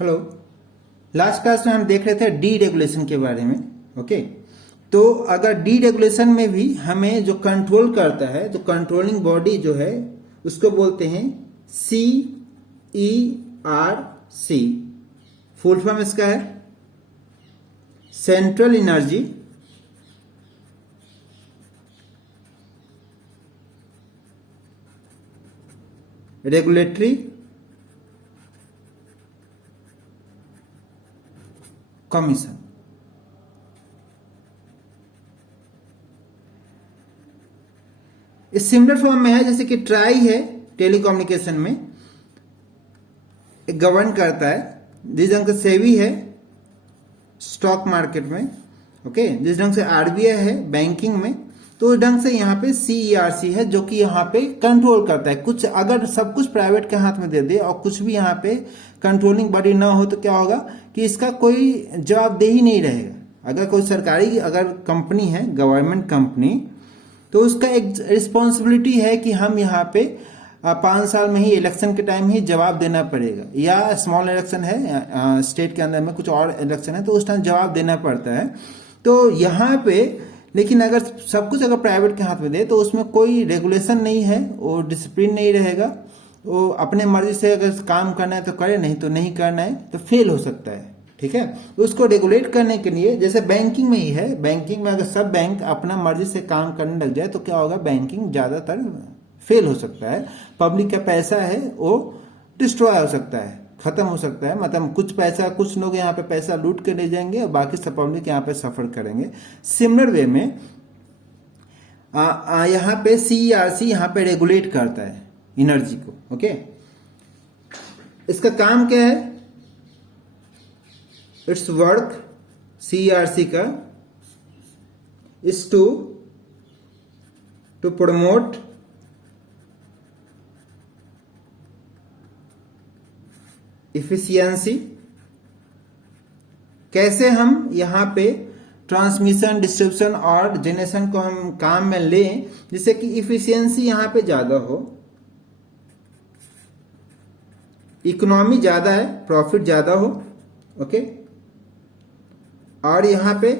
Hello. Last class में हम देख रहे थे डी रेगुलेशन के बारे में। ओके, तो अगर डी रेगुलेशन में भी हमें जो कंट्रोल करता है, जो कंट्रोलिंग बॉडी जो है उसको बोलते हैं CERC। फुल फॉर्म इसका है सेंट्रल एनर्जी रेगुलेटरी कमीशन। इस सिमिलर फॉर्म में है जैसे कि ट्राई है टेलीकम्युनिकेशन में, गवर्न करता है। जिस ढंग से सेबी है स्टॉक मार्केट में, ओके, जिस ढंग से RBI है बैंकिंग में, तो उस ढंग से यहाँ पे CERC है जो कि यहाँ पे कंट्रोल करता है। कुछ अगर सब कुछ प्राइवेट के हाथ में दे दे और कुछ भी यहाँ पे कंट्रोलिंग बॉडी ना हो तो क्या होगा कि इसका कोई जवाबदेही नहीं रहेगा। अगर कोई सरकारी अगर कंपनी है, गवर्नमेंट कंपनी, तो उसका एक रिस्पॉन्सिबिलिटी है कि हम यहाँ पे 5 साल में ही इलेक्शन के टाइम ही जवाब देना पड़ेगा, या स्मॉल इलेक्शन है स्टेट के अंदर में कुछ और इलेक्शन है तो उस टाइम जवाब देना पड़ता है। तो यहाँ पे लेकिन अगर सब कुछ अगर प्राइवेट के हाथ में दे तो उसमें कोई रेगुलेशन नहीं है, वो डिसिप्लिन नहीं रहेगा, वो अपने मर्जी से अगर काम करना है तो करे, नहीं तो नहीं करना है तो फेल हो सकता है। ठीक है, तो उसको रेगुलेट करने के लिए जैसे बैंकिंग में ही है, बैंकिंग में अगर सब बैंक अपना मर्जी से काम करने लग जाए तो क्या होगा, बैंकिंग ज्यादातर फेल हो सकता है। पब्लिक का पैसा है वो डिस्ट्रॉय हो सकता है, खत्म हो सकता है। मतलब कुछ पैसा, कुछ लोग यहाँ पे पैसा लूट के ले जाएंगे और बाकी सब पब्लिक यहाँ पे सफर करेंगे। सिमिलर वे में यहाँ पे CERC यहाँ पे रेगुलेट करता है एनर्जी को। ओके, इसका काम क्या है, इट्स वर्क CERC का इज टू प्रमोट इफिशियंसी। कैसे हम यहाँ पे ट्रांसमिशन, डिस्ट्रीब्यूशन और जनरेशन को हम काम में लें जिससे कि इफिशियंसी यहाँ पे ज्यादा हो, इकोनॉमी ज्यादा है, प्रॉफिट ज्यादा हो। ओके, और यहाँ पे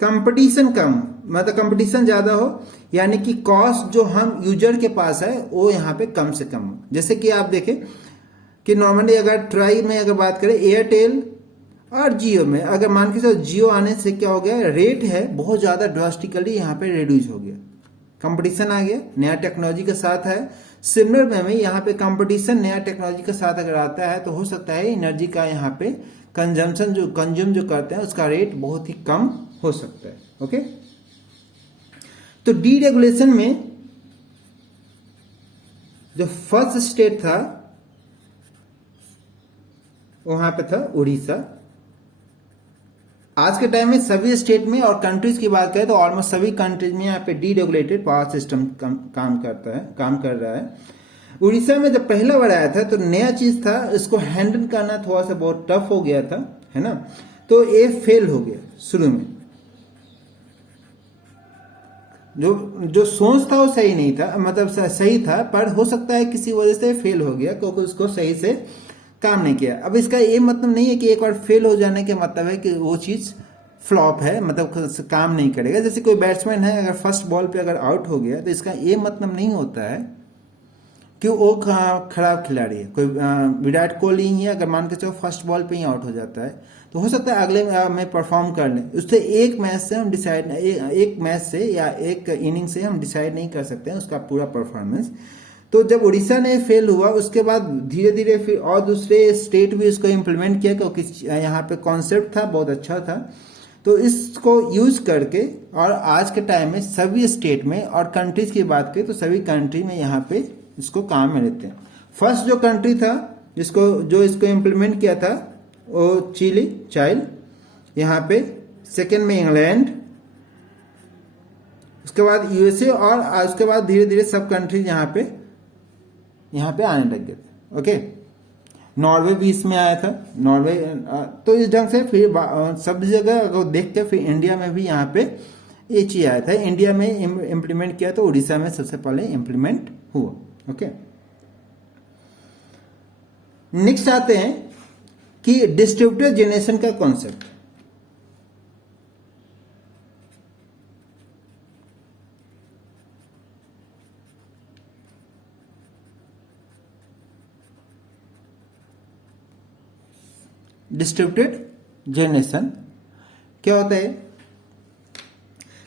कंपटीशन कम, मतलब कंपटीशन ज्यादा हो, यानी कि कॉस्ट जो हम यूजर के पास है वो यहाँ पे कम से कम हो। जैसे कि आप देखें कि नॉर्मली अगर ट्राई में अगर बात करें, एयरटेल और जियो में अगर मान के चलो, जियो आने से क्या हो गया, रेट है बहुत ज्यादा ड्रास्टिकली यहाँ पे रिड्यूस हो गया, कंपटीशन आ गया, नया टेक्नोलॉजी के साथ है। सिमिलर वे में यहाँ पे कंपटीशन नया टेक्नोलॉजी के साथ अगर आता है तो हो सकता है एनर्जी का यहाँ पे कंज्यूम जो करते हैं उसका रेट बहुत ही कम हो सकता है। ओके, तो डी रेगुलेशन में जो फर्स्ट स्टेट था वहां पे था उड़ीसा। आज के टाइम में सभी स्टेट में और कंट्रीज की बात करें तो ऑलमोस्ट सभी कंट्रीज में यहाँ पे डी रेगुलेटेड पावर सिस्टम काम कर रहा है। उड़ीसा में जब पहला बार आया था तो नया चीज था, इसको हैंडल करना थोड़ा सा बहुत टफ हो गया था, है ना, तो ये फेल हो गया शुरू में। जो सोच था वो सही नहीं था, मतलब सही था पर हो सकता है किसी वजह से फेल हो गया क्योंकि उसको सही से काम नहीं किया। अब इसका ये मतलब नहीं है कि एक बार फेल हो जाने के मतलब है कि वो चीज फ्लॉप है, मतलब काम नहीं करेगा। जैसे कोई बैट्समैन है अगर फर्स्ट बॉल पे अगर आउट हो गया तो इसका ये मतलब नहीं होता है कि वो खराब खिलाड़ी है। कोई विराट कोहली ही अगर मान के चलो फर्स्ट बॉल पे ही आउट हो जाता है तो हो सकता है अगले में परफॉर्म कर लें। उससे एक मैच से हम डिसाइड, एक मैच से या एक इनिंग से हम डिसाइड नहीं कर सकते हैं उसका पूरा परफॉर्मेंस। तो जब उड़ीसा ने फेल हुआ उसके बाद धीरे धीरे फिर और दूसरे स्टेट भी इसको इम्प्लीमेंट किया क्योंकि यहाँ पे कॉन्सेप्ट था बहुत अच्छा था, तो इसको यूज करके और आज के टाइम में सभी स्टेट में और कंट्रीज की बात करें तो सभी कंट्री में यहाँ पे इसको काम में लेते हैं। फर्स्ट जो कंट्री था जो इसको इम्प्लीमेंट किया था वो चिली, चाइल्ड, यहाँ पे सेकेंड में इंग्लैंड, उसके बाद USA और उसके बाद धीरे धीरे सब कंट्रीज यहाँ पे आने लग गए थे। ओके, नॉर्वे भी इसमें आया था, नॉर्वे। तो इस ढंग से फिर सब जगह अगर देखते फिर इंडिया में भी यहाँ पे ये चीज आया था। इंडिया में इम्प्लीमेंट किया तो उड़ीसा में सबसे पहले इम्प्लीमेंट हुआ। ओके, नेक्स्ट आते हैं कि डिस्ट्रीब्यूटेड जनरेशन का कॉन्सेप्ट। डिस्ट्रीब्यूटेड जनरेशन क्या होता है?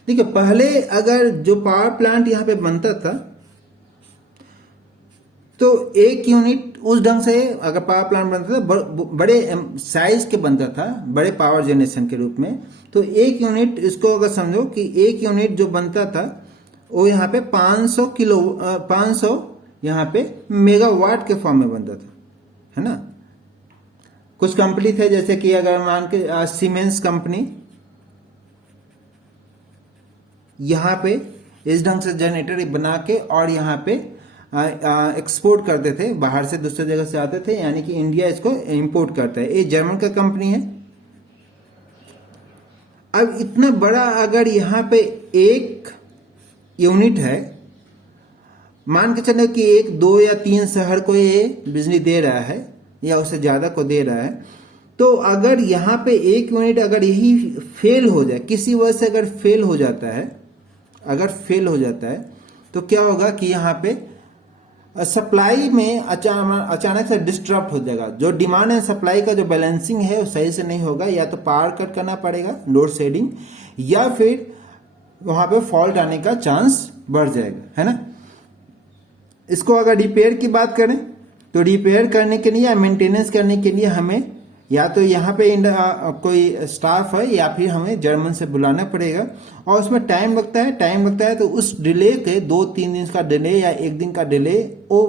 देखिए, पहले अगर जो पावर प्लांट यहां पे बनता था तो एक यूनिट उस ढंग से अगर पावर प्लांट बनता था बड़े साइज के बनता था, बड़े पावर जनरेशन के रूप में। तो एक यूनिट, इसको अगर समझो कि एक यूनिट जो बनता था वो यहाँ पे 500 यहाँ पे मेगावाट के फॉर्म में बनता था, है ना। कुछ कंपनी थे जैसे कि अगर मान के सीमेंस कंपनी, यहाँ पे इस ढंग से जनरेटर बना के और यहाँ पे एक्सपोर्ट करते थे, बाहर से दूसरे जगह से आते थे, यानी कि इंडिया इसको इंपोर्ट करता है। ये जर्मन का कंपनी है। अब इतना बड़ा अगर यहाँ पे एक यूनिट है, मान के चलो कि 1, 2 या 3 शहर को ये बिजली दे रहा है या उससे ज्यादा को दे रहा है, तो अगर यहाँ पे एक यूनिट अगर यही फेल हो जाए, किसी वजह से अगर फेल हो जाता है, तो क्या होगा कि यहाँ पे सप्लाई में अचानक से डिस्टर्ब हो जाएगा। जो डिमांड एंड सप्लाई का जो बैलेंसिंग है वो सही से नहीं होगा, या तो पावर कट करना पड़ेगा, लोड शेडिंग, या फिर वहां पे फॉल्ट आने का चांस बढ़ जाएगा, है ना। इसको अगर रिपेयर की बात करें तो रिपेयर करने के लिए या मेंटेनेंस करने के लिए हमें या तो यहाँ पे कोई स्टाफ है या फिर हमें जर्मन से बुलाना पड़ेगा, और उसमें टाइम लगता है। तो उस डिले के 2-3 दिन का डिले या 1 दिन का डिले वो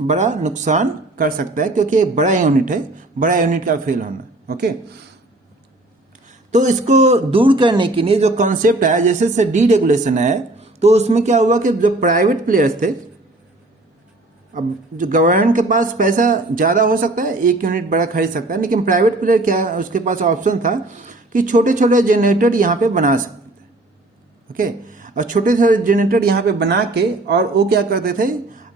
बड़ा नुकसान कर सकता है, क्योंकि एक बड़ा यूनिट है, बड़ा यूनिट का फेल होना। ओके, तो इसको दूर करने के लिए जो कॉन्सेप्ट आया, जैसे से डीरेगुलेशन आया, तो उसमें क्या हुआ कि जो प्राइवेट प्लेयर्स थे, अब जो गवर्नमेंट के पास पैसा ज्यादा हो सकता है, एक यूनिट बड़ा खरीद सकता है, लेकिन प्राइवेट प्लेयर क्या, उसके पास ऑप्शन था कि छोटे छोटे जनरेटर यहाँ पे बना सकते थे। ओके, और छोटे छोटे जनरेटर यहाँ पे बना के, और वो क्या करते थे,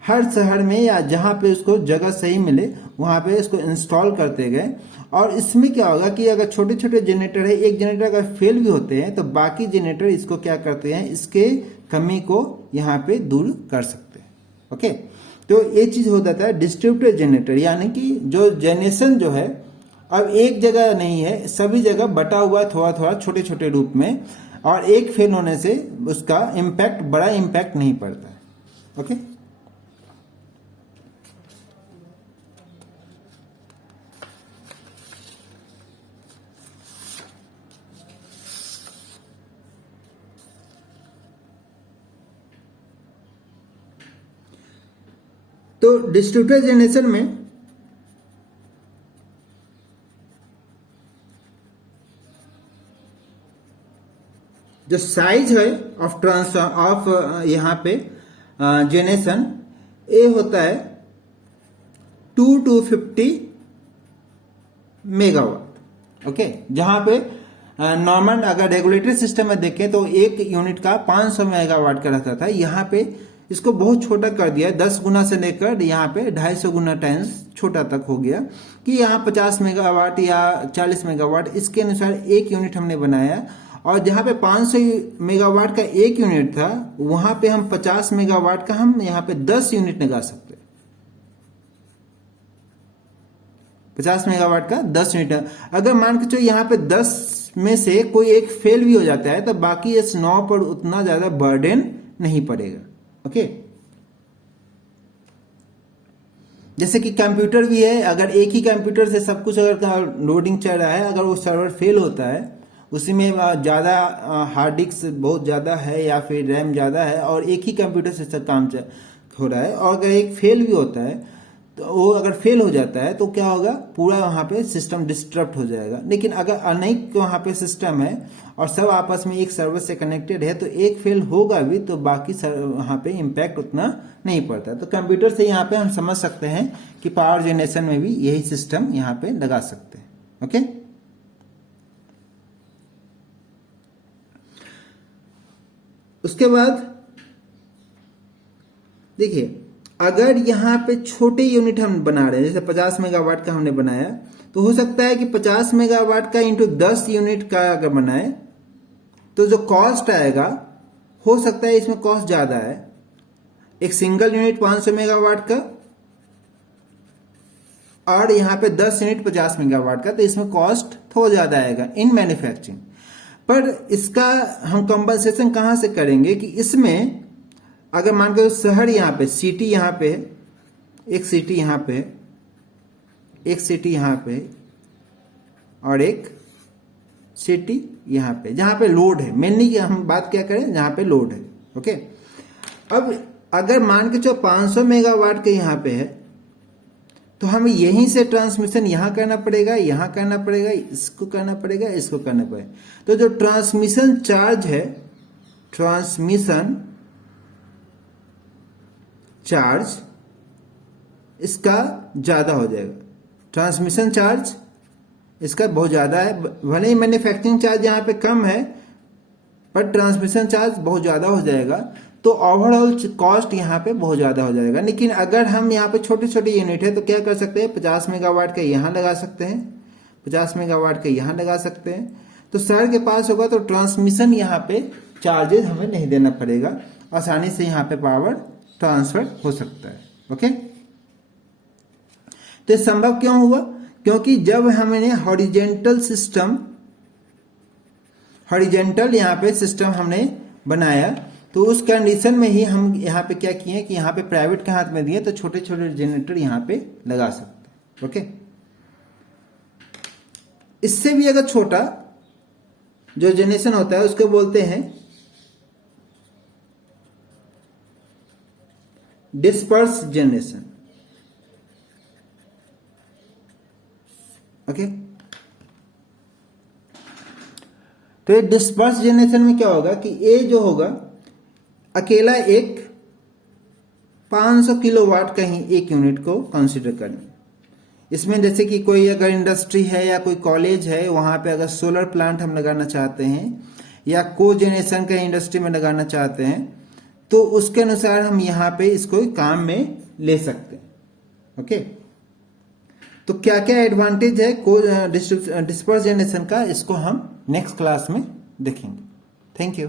हर शहर में या जहाँ पे उसको जगह सही मिले वहां पे इसको इंस्टॉल करते गए। और इसमें क्या होगा कि अगर छोटे छोटे जनरेटर है, एक जनरेटर अगर फेल भी होते हैं तो बाकी जनरेटर इसको क्या करते हैं, इसके कमी को यहाँ पे दूर कर सकते हैं। ओके, तो ये चीज हो जाता है डिस्ट्रीब्यूटेड जनरेटर, यानी कि जो जनरेशन जो है अब एक जगह नहीं है, सभी जगह बटा हुआ थोड़ा थोड़ा छोटे छोटे रूप में, और एक फेल होने से उसका इम्पैक्ट, बड़ा इम्पैक्ट नहीं पड़ता है। ओके, तो डिस्ट्रीब्यूटेड जनरेशन में जो साइज है ऑफ यहाँ पे जनरेशन, ये होता है 250 मेगावाट। ओके, जहां पे नॉर्मल अगर रेगुलेटरी सिस्टम में देखें तो एक यूनिट का 500 मेगावाट का रहता था, यहाँ पे इसको बहुत छोटा कर दिया है, 10 गुना से लेकर यहाँ पे 250 गुना टाइम्स छोटा तक हो गया, कि यहाँ 50 मेगावाट या 40 मेगावाट इसके अनुसार एक यूनिट हमने बनाया। और जहाँ पे 500 मेगावाट का एक यूनिट था, वहां पे हम 50 मेगावाट का हम यहाँ पे 10 यूनिट लगा सकते हैं। 50 मेगावाट का 10 यूनिट, अगर मान के चलो यहाँ पे 10 में से कोई एक फेल भी हो जाता है तो बाकी इस 9 पर उतना ज्यादा बर्डन नहीं पड़ेगा। ओके, जैसे कि कंप्यूटर भी है, अगर एक ही कंप्यूटर से सब कुछ अगर लोडिंग चल रहा है, अगर वो सर्वर फेल होता है, उसी में ज्यादा हार्ड डिस्क बहुत ज्यादा है या फिर रैम ज्यादा है, और एक ही कंप्यूटर से सब काम हो रहा है, और अगर एक फेल भी होता है तो वो अगर फेल हो जाता है तो क्या होगा, पूरा वहां पे सिस्टम डिस्टर्ब हो जाएगा। लेकिन अगर अनेक वहां पे सिस्टम है और सब आपस में एक सर्वर से कनेक्टेड है, तो एक फेल होगा भी तो बाकी वहां पे इम्पैक्ट उतना नहीं पड़ता। तो कंप्यूटर से यहाँ पे हम समझ सकते हैं कि पावर जनरेशन में भी यही सिस्टम यहाँ पे लगा सकते हैं। ओके, उसके बाद देखिए अगर यहाँ पे छोटे यूनिट हम बना रहे हैं, जैसे 50 मेगावाट का हमने बनाया, तो हो सकता है कि 50 मेगावाट का इंटू 10 यूनिट का अगर बनाए तो जो कॉस्ट आएगा, हो सकता है इसमें कॉस्ट ज्यादा है। एक सिंगल यूनिट 500 मेगावाट का और यहाँ पे 10 यूनिट 50 मेगावाट का, तो इसमें कॉस्ट थोड़ा ज्यादा आएगा इन मैन्युफैक्चरिंग। पर इसका हम कंपनसेशन कहां से करेंगे कि इसमें अगर मान के शहर यहाँ पे, सिटी यहाँ पे है, एक सिटी यहाँ पे है, एक सिटी यहाँ पे है और एक सिटी यहाँ पे, जहां पे लोड है। मेनली हम बात क्या करें, जहां पे लोड है। ओके, अब अगर मान के चलो 500 मेगावाट के यहाँ पे है, तो हमें यहीं से ट्रांसमिशन यहां करना पड़ेगा, यहां करना पड़ेगा, इसको करना पड़ेगा, इसको करना पड़ेगा। तो जो ट्रांसमिशन चार्ज है, ट्रांसमिशन चार्ज इसका ज्यादा हो जाएगा। ट्रांसमिशन चार्ज इसका बहुत ज्यादा है। भले ही मैन्युफैक्चरिंग चार्ज यहाँ पे कम है, पर ट्रांसमिशन चार्ज बहुत ज्यादा हो जाएगा, तो ओवरऑल कॉस्ट यहाँ पे बहुत ज्यादा हो जाएगा। लेकिन अगर हम यहाँ पे छोटे छोटे यूनिट है तो क्या कर सकते हैं, 50 मेगावाट का यहाँ लगा सकते हैं, 50 मेगावाट का यहाँ लगा सकते हैं। तो शहर के पास होगा तो ट्रांसमिशन यहाँ पे चार्जेस हमें नहीं देना पड़ेगा, आसानी से यहाँ पे पावर ट्रांसफर हो सकता है। ओके, तो संभव क्यों हुआ, क्योंकि जब हमने हॉरिजेंटल सिस्टम, हॉरिजेंटल यहाँ पे सिस्टम हमने बनाया, तो उस कंडीशन में ही हम यहाँ पे क्या किए कि यहाँ पे प्राइवेट के हाथ में दिए, तो छोटे छोटे जनरेटर यहाँ पे लगा सकते हैं। ओके, इससे भी अगर छोटा जो जनरेशन होता है उसको बोलते हैं डिस्पर्स जनरेशन। ओके, तो ये डिस्पर्स जनरेशन में क्या होगा कि ए जो होगा अकेला एक 500 किलोवाट का ही एक यूनिट को कंसीडर करें। इसमें जैसे कि कोई अगर इंडस्ट्री है या कोई कॉलेज है, वहां पे अगर सोलर प्लांट हम लगाना चाहते हैं या को जनरेशन का इंडस्ट्री में लगाना चाहते हैं, तो उसके अनुसार हम यहाँ पे इसको काम में ले सकते हैं। ओके, तो क्या क्या एडवांटेज है को डिस्पर्स जनरेशन का, इसको हम नेक्स्ट क्लास में देखेंगे। Thank you.